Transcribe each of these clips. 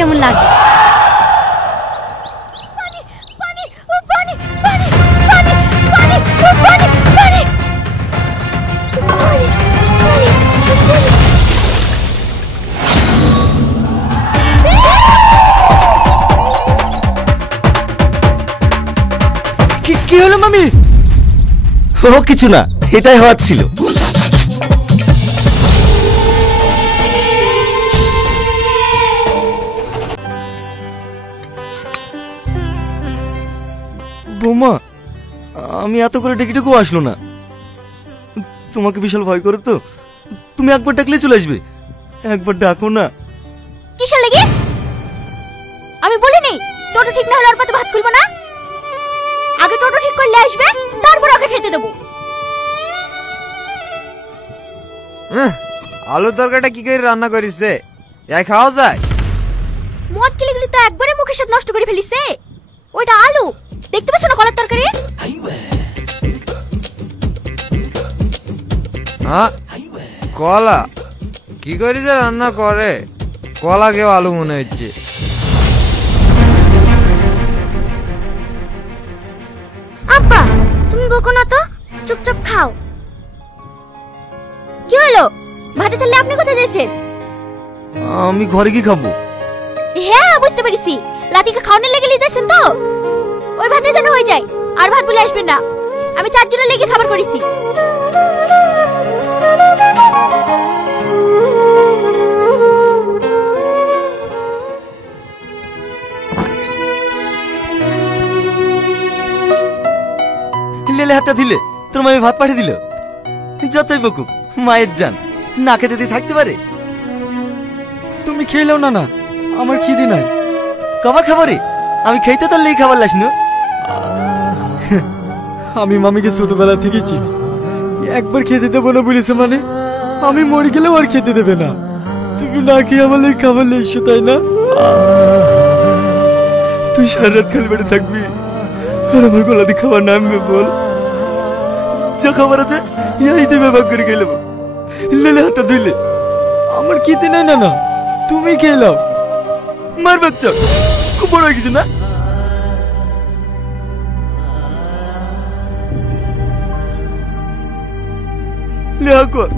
কেমন লাগে। কি হলো মামি? ও কিছু না, এটাই হওয়ার ছিল। বৌমা, আমি এত করে ডেকে ডেকেও আসলো না। তোমাকে বিশাল ভয় করে তো, তুমি একবার ডাকলে চলে আসবে। একবার ডাকো না। কিসের লাগে? আমি বলিনি টোটো ঠিক না হলে আর পাতে ভাত খুলবো না। আগে টোটো ঠিক করলে আসবে, তারপর ওকে খেতে দেবো। আলু তরকারিটা কি করে রান্না করিছে? এ খাওয়া যায়? মদ খেলে গেলে তো একবারে মুখের স্বাদ নষ্ট করে ফেলিছে। ওইটা আলু, দেখতে পাচ্ছ না কলার তরকারি? হ্যাঁ, কলা কি করে যে রান্না করে? কলা কেউ আলু মনে হচ্ছে। আব্বা তুমি বকো না তো, চুপচাপ খাও। কি হলো? ভাতে তাহলে আপনি কোথায় যাচ্ছেন? আমি ঘরে কি খাবো? হ্যাঁ বুঝতে পেরেছি, লাতিকে খাওয়ানোর লেগে নিয়ে যাচ্ছেন তো। ওই ভাতে যেন হয়ে যায়, আর ভাত বলে আসবেন না। আমি 4 জনের লেগে খাবার করেছি। লেলে হাতটা দিলে তোর মামি ভাত পাঠিয়ে দিল। যতই বকুক, মায়ের জান না খেতে দিয়ে থাকতে পারে? তুমি খেলেও না, না আমার খিদে নাই। কবার খাবারে আমি খেতে তার লেগে খাবার লাস না। আমি মামিকে ছোটবেলা থেকেই চিনি। একবার খেতে দেবো না বলেছে মানে আমি মরে গেলেও আর খেতে দেবে না। তুমি না খেয়ে আমার লেগে খাবার লেগছো, তাই না? তুই সারা রাত খালি বেড়ে থাকবি আর আমার গলা দিয়ে খাবার নামবে? বল, যা খাবার আছে ইয়াই দেবে ভাগ করে খেয়ে নেবো। লেলে হাতটা ধুইলে আমার খেতে নাই। না না তুমি খেয়ে নাও। মার বাচ্চা খুব বড় হয়ে গেছে না? লেহা কর।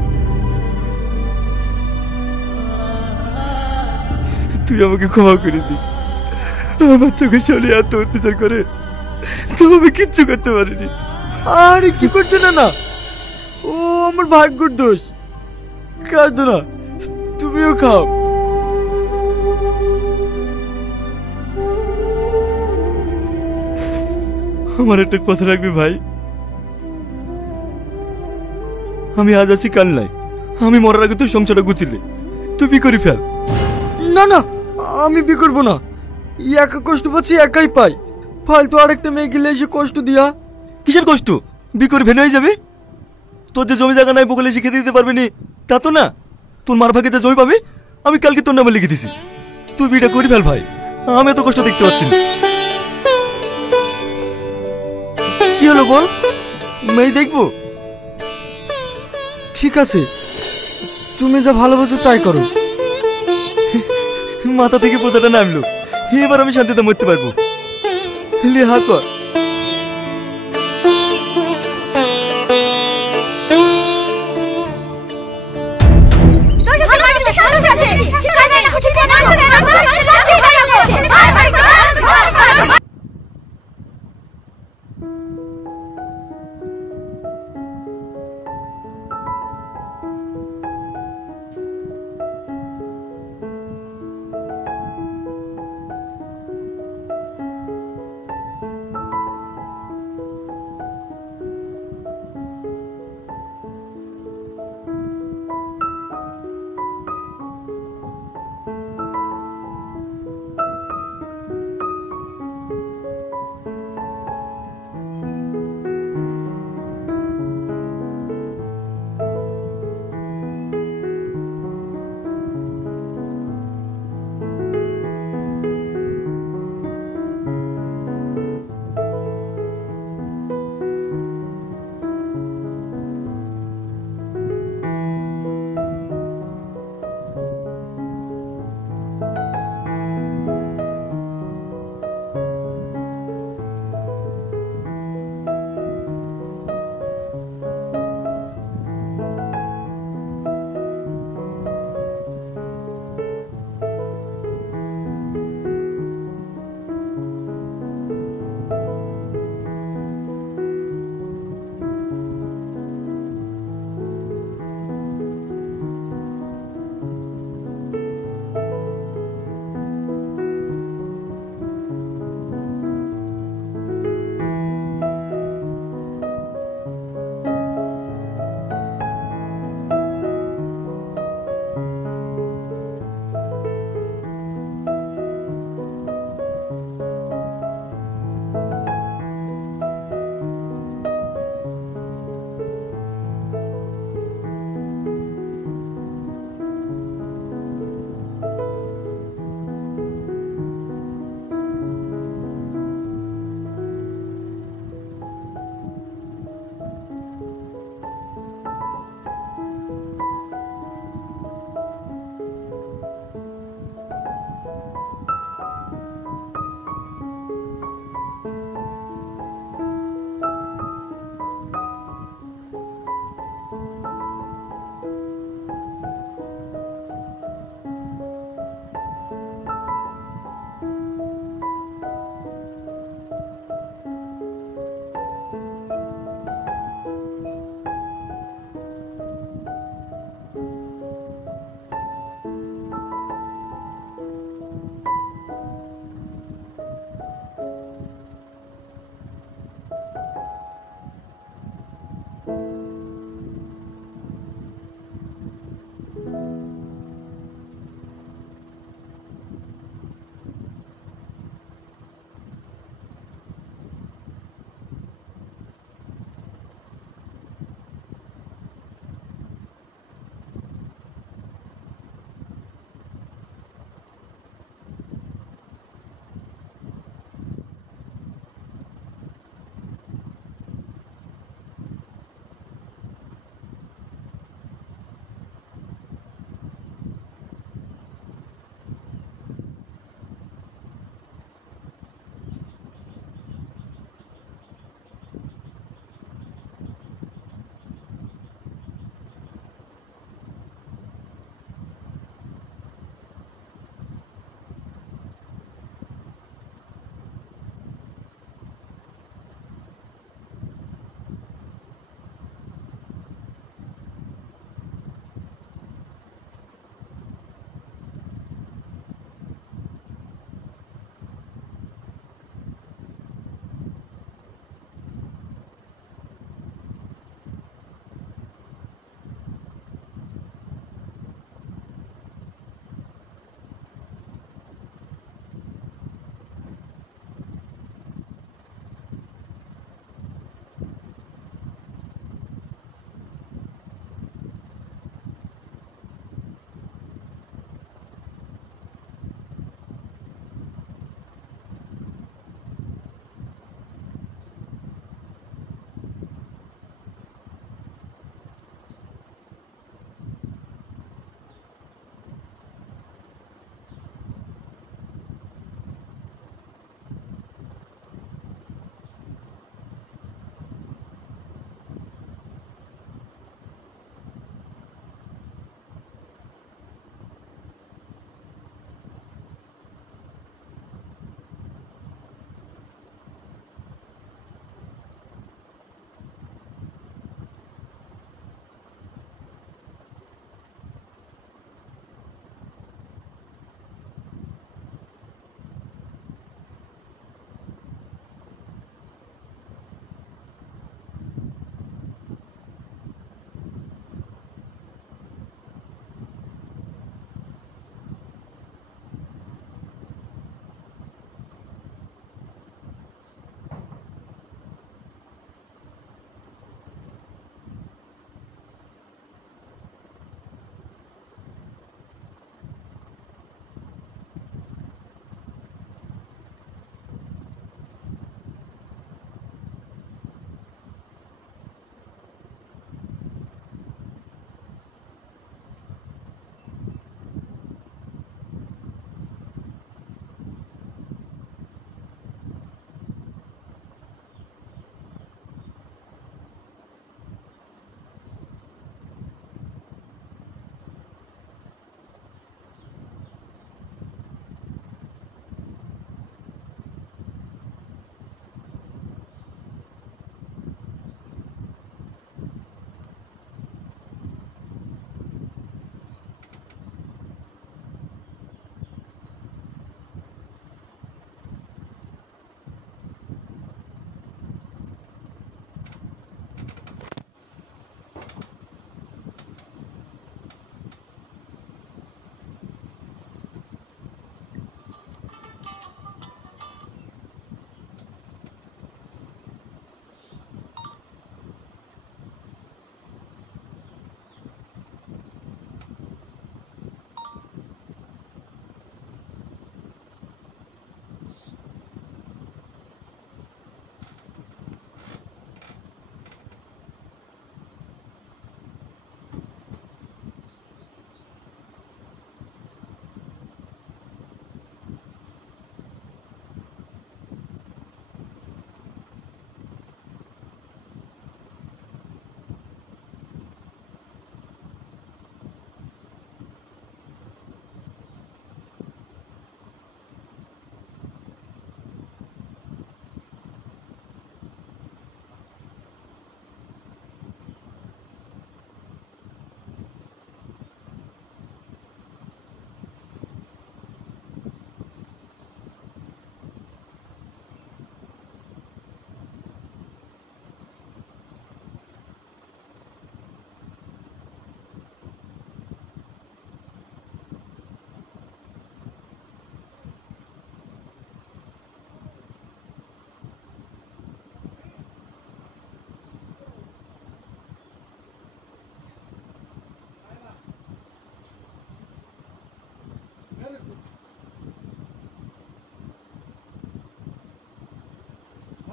তুই আমাকে ক্ষমা করে দিস। আমার চোখের সামনে এত অত্যাচার করে তো আমি কিচ্ছু করতে পারিনি। আরে কি করছে? না না ও আমার ভাগ্যর দোষ। কাঁদো না, তুমিও খাও। আমার একটা কথা রাখবি ভাই, আমি আজ আছি কাল নাই। আমি মরার আগে তুই সংসারটা গুছিলি, তুই বি করে ফেল। না না আমি বি করবো না। একা কষ্ট পাচ্ছি, একাই পাই। ফালতু আরেকটা মেয়ে গেলে এসে কষ্ট দিয়া। কিসের কষ্ট? বি করে ভেনে হয়ে যাবে। তোর যে জমি জায়গা নাই বগলে এসে খেতে দিতে পারবি নি তা তো না। তোর মার ভাগে যে জমি পাবে আমি কালকে তোর নামে লিখে দিছি। তুই বিটা করি ফেল ভাই, আমি এত কষ্ট দেখতে পাচ্ছি না। কি হলো বল? মেয়ে দেখবো? ঠিক আছে, তুমি যা ভালোবাসো তাই করো। মাথা থেকে বোঝাটা নামলো, এবার আমি শান্তিতে মরতে পারবো। লিহা কর।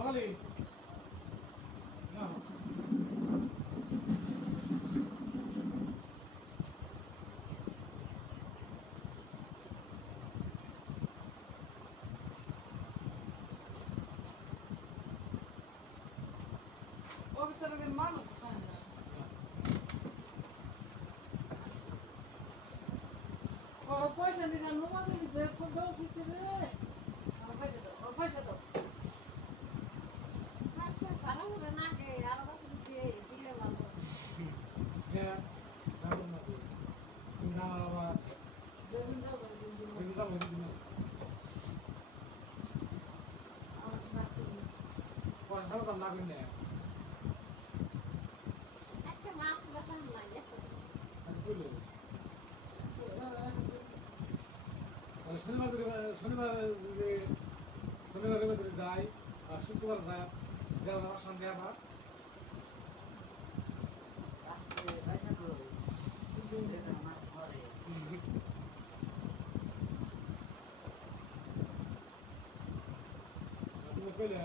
সকালে না পবিত্রের মানুষ খায় না বড় পয়সা নিয়ে যান নমাজে নিতে খুব দোষ হয়েছে রে আমার পয়সা দাও ভালো হবে না কে আলাদা দিয়ে দিলে ভালো হ্যাঁ রাখুন না কিন্তু আমার আবার যেদিন যাবো যদি যাবো দিন আমার বাকি পয়সা তো লাগবে না একটা মাছ বাসান নাই আমি বললো তাহলে শনিবারের ভিতরে যাই আর শুক্রবার যাই যাওয়ার আমার সঙ্গে আবার তুমি কইলে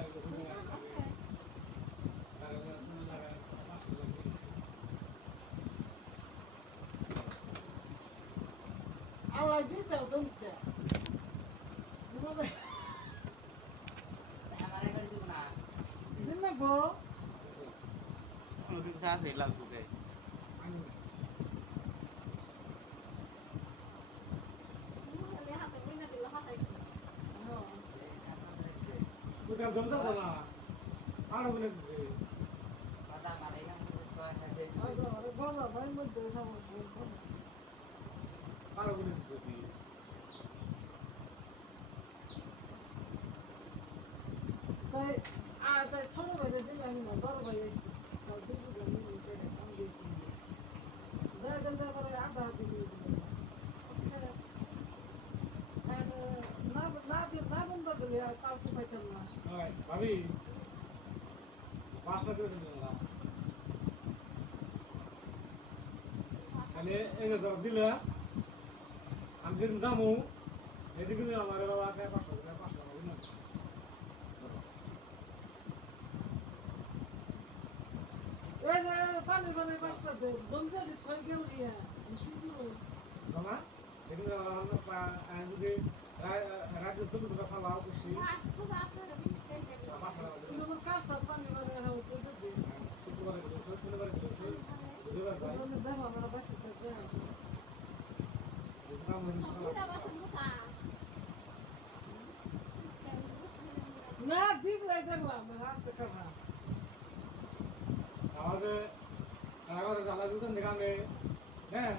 আল্লাহ দিছে দমছে দিন না গো Mungkin saya hilang juga. lihat ini nanti lepas aja কোথাও জমসা তো না আরো বলে দিছে বলো ভাই মধ্যে আরো বলে দিছে তাই তাই ছোট ভাইদের দিলে আমি না বড় ভাই এসছি তাই দুটো আমি দিয়ে যাই দেন তারপরে আধা হাতে দিয়ে দিল না বন্ধ দিলে আর কাউকে পাইতাম না ভাবি পাঁচটা দিয়েছেন না তাহলে এই যে জবাব দিলে আমি যেদিন যাবো এদিকে আমার বাবা 500 টাকা দিন এই যে পানি পানি পাঁচটা দে দমছে থই গেল ইয়া শোনা এদিকে আমি যদি রাজ্য ছোট করে খাওয়া খুশি তোমার কাজটা পানি পানি হতে দে শুক্রবারে শনিবারে বুধবার যাই দেখো আমরা বাকি থাকে না দিক লাই দেখলাম রাস্তা কাটা আমাদের রাগাতে জ্বালা দুজন দেখানে হ্যাঁ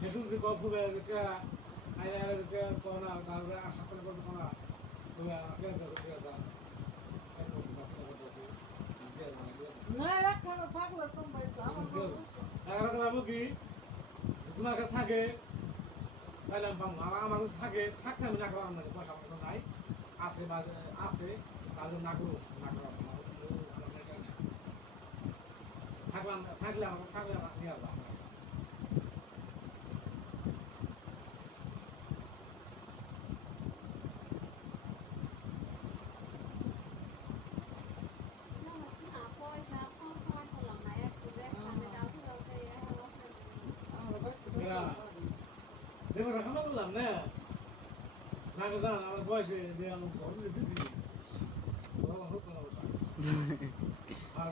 হেসুন যে গল্প যেটা আইয়া যেটা কোনা তারপরে আশা করে করতে কোনা তুমি আমাকে ঠিক আছে এক বছর বাকি করতেছি না একখানা থাকলে তোমরা রাগাতে বাবু কি তোমার কাছে থাকে চাইলাম পাবো আমার থাকে থাকতে আমি না করার না পয়সা পয়সা নাই আছে বা আছে তাহলে না করুন না করার থাকলাম থাকলে আমার থাকলে নিয়ে আসবো যেমন রাখানো করলাম না না জান আমার বয়সে যে আমার ঘরে যেতেছি আর